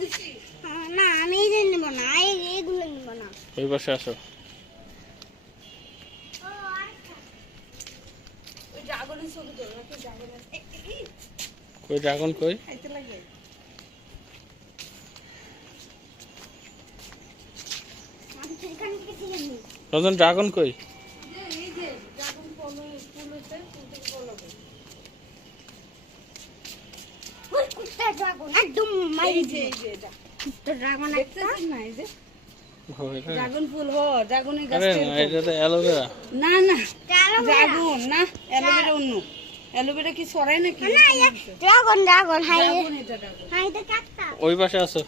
দিছি না আমি এই যে নিব না এইগুলো নিব না ওই পাশে আসো ওই ড্রাগনের ছবি তো নাকি ড্রাগন আছে কই ড্রাগন কই খাইতে লাগে আমি সেখান থেকে কিনে নিই রঞ্জন ড্রাগন কই এই যে ড্রাগন ফুল হচ্ছে ফুল থেকে ফল হবে ওই কুত্তা ড্রাগন একদম মাই এই যে এটা কুত্তা ড্রাগন একটা দেখতেছিস না এই যে ও, এটা? ড্রাগন ফুল ড্রাগনের আরে গাছটা না, এরকম। এটা তো অ্যালোভেরা না না ড্রাগন ড্রাগন না অ্যালোভেরা অন্য অ্যালোভেরা কি ছড়ায় নাকি না ড্রাগন ড্রাগন হাই ড্রাগন এটা ড্রাগন হাই এটা কাটতা ওই পাশে আসো